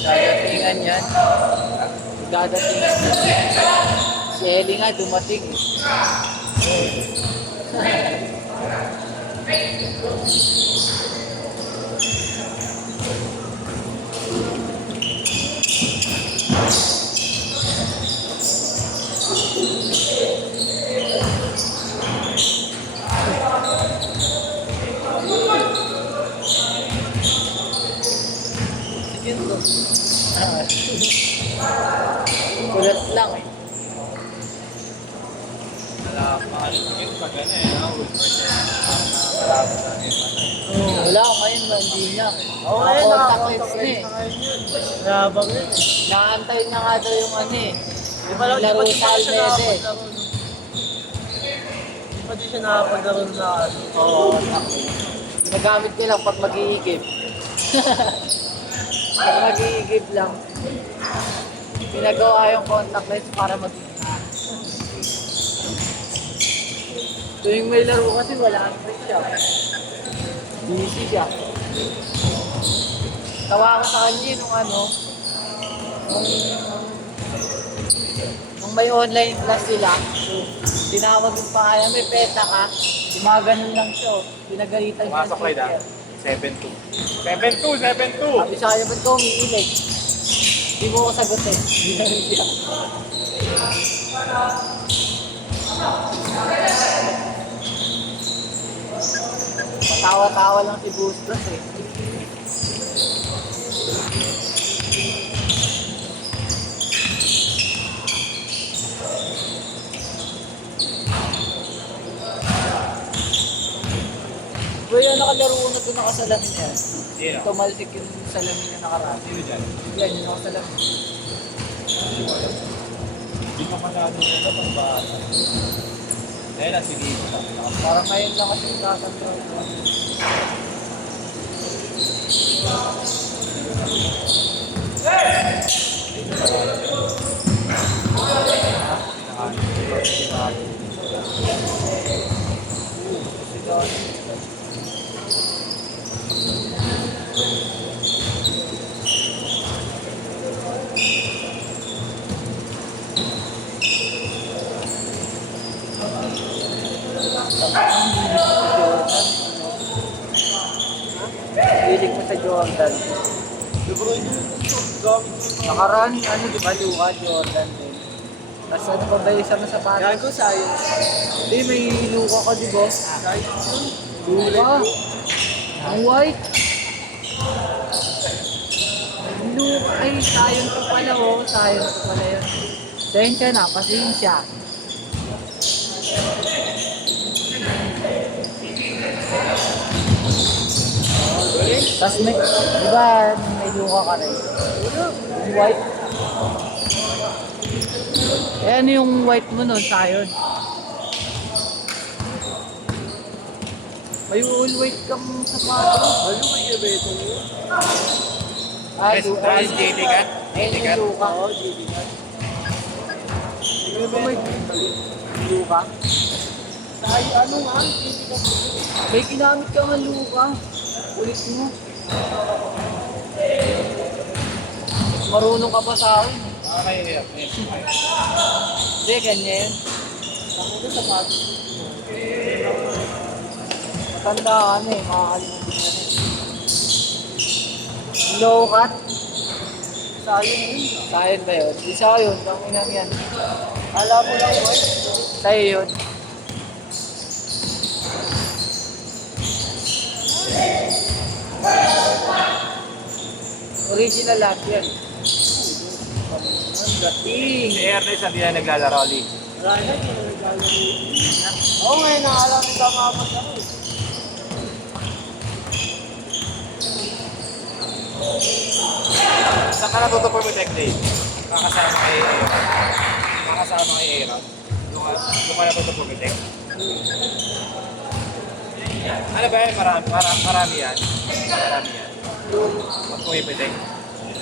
Dadatingan yan. Dadatingan yan. Si Ellie nga dumating. Kulat lang eh. Wala ako ngayon, hindi niya. Oo, ngayon Contact na eh. Nabang yun eh. Naantay na nga daw yung ano eh. Di ba lang, di Laro pa di sa pa siya Almede. nakapaglaro. Di pa di siya nakapaglaro na ano. Oo, ginagamit ko lang pag mag-iigib. Pag mag-iigib lang. Pinagawa yung contact lens para mag-iigib. Tuwing may laro kasi wala rin siya. Busy siya. Tawa ko sa kanya nung ano, nung may online class sila, tinawag yung pangalan, may peta ka, gumaganon lang siya. Pinagalitan siya. Pumasok kayo na. 7-2. 7-2! 7-2! Sabi sa kanya, ba't ka umiilig? Hindi mo ko sagutin. Hindi na rin siya. Patawa-tawa lang si Bustos eh. Uy, yung nakalaro na ito nakasalamin yan. Sino? Tumalsik yung salamin na nakaraan. Sino dyan? Yan, yung nakasalamin. Hindi ko manalo nila pag bata. Dahil na, sige ko lang. Parang ngayon lang kasi nakakontrol ko. Hilig mo sa Jordan. Nakaraan, ano, di ba, Luka, Jordan din. Tapos ano pa ba yung isa na sapatos? Gago sa'yo. Hindi, may Luka ka, di ba? Luka. Ang white. Luka, ay, sayon ko pala, oh. Sayon ko pala yun. Pasensya na, pasensya. Tapos may, di ba, may Luka ka rin? Yung white. Eh, ano yung white mo nun, sayon? May all white kang sapatos. Ano may Ibeto mo? Ah, Dahil JD ka? Ayun JD ka? yung Luka. Oo, JD ka. Ano ba may Luka? Ay, ano nga? JD ka. May ginamit ka nga Luka. Ulit mo. Marunong ka pa sa akin. Okay, Hindi, ganyan. Ang ito sapatos. Matanda ka na eh, makakalimutan ka na. Low cut? Sayang yun. Sayang ba yun? Isa ko yun, tanginang yan. Alam mo lang, white. Sa'yo yun. Original lahat yan. Ang dating. Si Ernest hindi na naglalaro ulit. Wala na, hindi na naglalaro. Oo, ngayon nakaalam ko makapas ako eh. natuto for Protect Day. Makakasama kay Aaron. Doon ka natuto for Protect. Ano ba yan? Marami yan. Pag pumipiteng.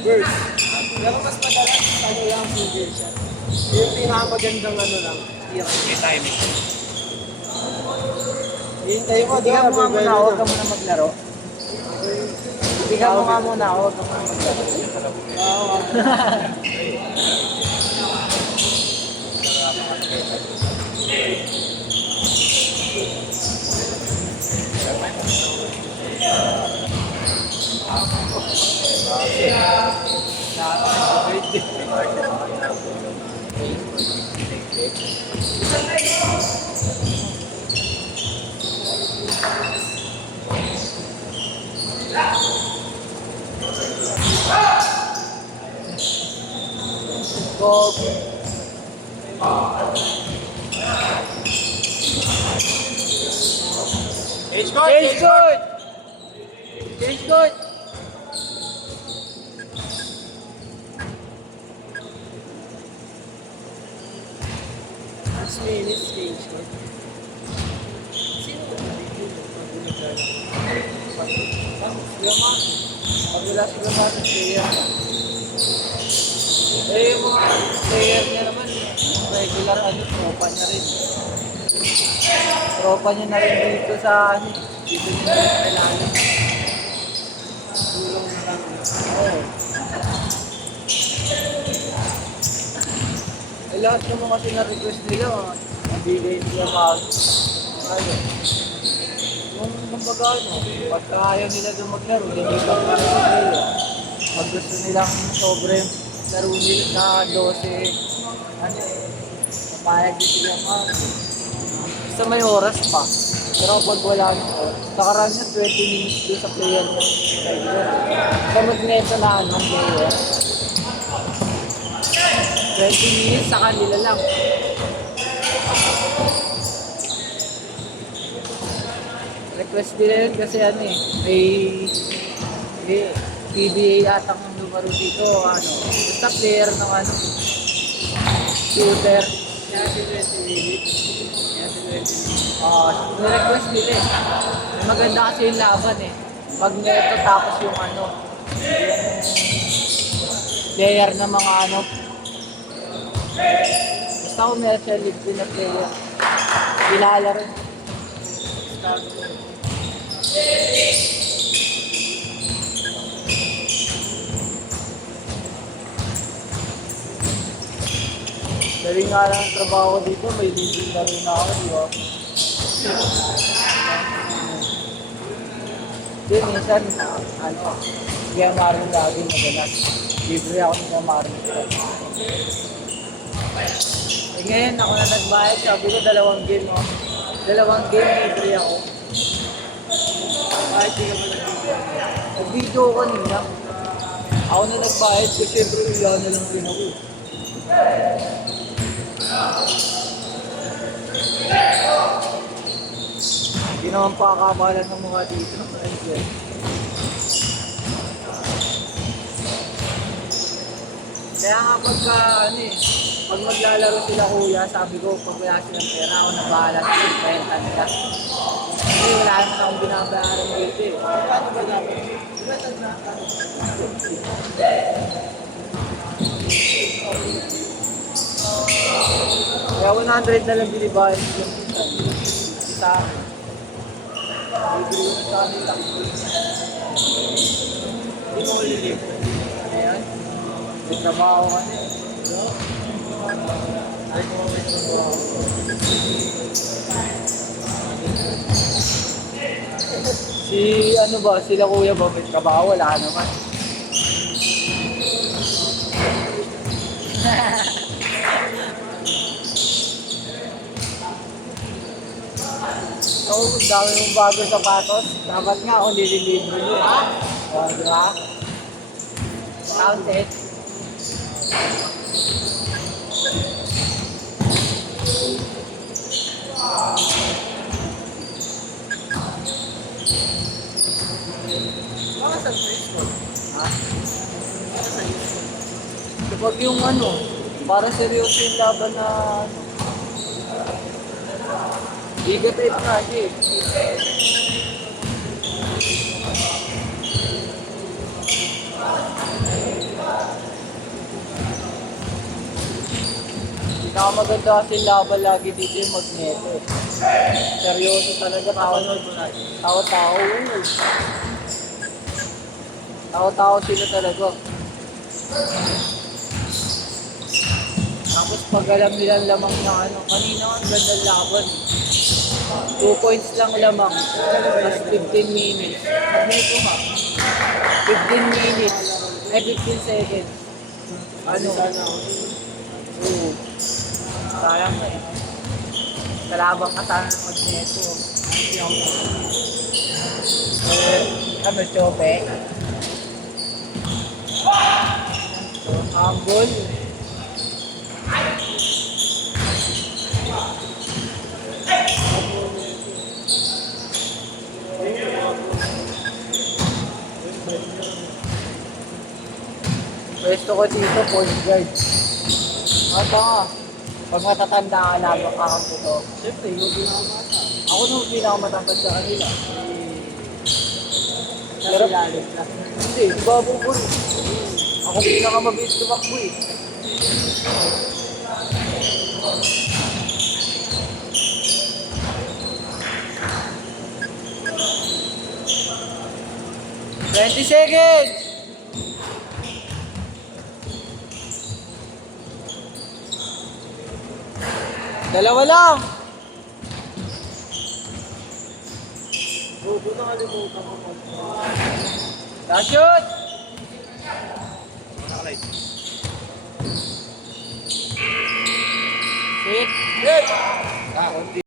Verse. Pero mas madalas, ano lang, single siya. Yung pinakamagandang ano lang. Yung timing. Hintay mo, di Bigyan ba? mo nga muna ako, huwag ka muna maglaro. Bigyan mo nga muna ako, huwag ka muna maglaro. Oo. Go. Change court! Change good! Change good! 6 minutes change ko. Sino ba? Sila pag wala sila sa player. Eh, yung mga player niya naman, regular tropa niya rin. Tropa niya na rin dito sa dito niya sa kailangan. Oo. Eh, lahat ng mga sina-request nila, mabigay nila yung kumbaga pagka ayaw nila doon maglaro, linipan pa rin nila. Pag gusto nilang sobre laro nila sa 12, papayag din sila basta may oras pa. Pero pag wala nang oras, nakaraan niya 20 minutes doon sa player mo. Sa magneto na player. 20 minutes sa kanila lang. Request nila yun kasi may PBA atang numero dito, basta player ng shooter. Kaya si 20 minutes. Request nila eh. Maganda kasi yung laban eh. Pag neto tapos yung yung player ng mga basta kung meron siya league din na player, kilala rin. Dali nga lang ang trabaho ko dito, may libre na rin ako, di ba? Hindi, minsan, kaya maaaring lagi madalas. Libre ako ng maaaring. Eh ngayon, ako na nagbayad, sabi ko 2 game, 2 game, libre ako. Kahit di ka ba nag-video. Nag-video ko kanina. Ako na nagbayad kasi syempre ilan na lang rin ako. Hindi naman pakakabalan ng mga dito. Kaya nga pagka pag maglalaro sila kuya, sabi ko pag wala silang pera, ako na bahala sa kwenta nila. Kasi wala naman akong binabayaran dito eh. Paano ba dapat? Di ba nag-nakakita? Kaya 100 na lang binibayan ko yung sa akin. Libre yung sa akin lang. Hindi mo ulilibre. Ayan. May trabaho ka na eh. Ay, kung may trabaho. Sila kuya ba may trabaho? Wala naman. So, dami mong bago sapatos. Dapat nga ako nililibre mo, ha? O, di ba? Counted. Baka sa Facebook. Ha? Baka sa Facebook. Huwag yung ano, para seryoso yung laban na ano. Liga type nga siya eh. Pinakamaganda kasi laban lagi dito yung Magneto eh. Seryoso talaga, tao-tao. Tao-tao sila talaga. Tapos pag alam nilang lamang na ano, kanina ang ganda laban. 2 points lang lamang. Tapos 15 minutes. 15 minutes. Ay, 15 seconds. Ano? Oo. Sayang eh. Kalabang ka sana ng Magneto. Ano, Chope? Humble. Pwesto ko dito, point guard. Mata nga. Pag matatanda ka, labang kakampo to. Siyempre, yung pinamata. Ako nung pinakamatangkad sa kanila. Pero lalim lang. Hindi, bago ko rin. Ako pinakamabilis tumakbo eh. "20 seconds!" Dalawa lang! Oo, nakalimutan ko mag- Last shot! Nakalight. Sit! Yes! Ah,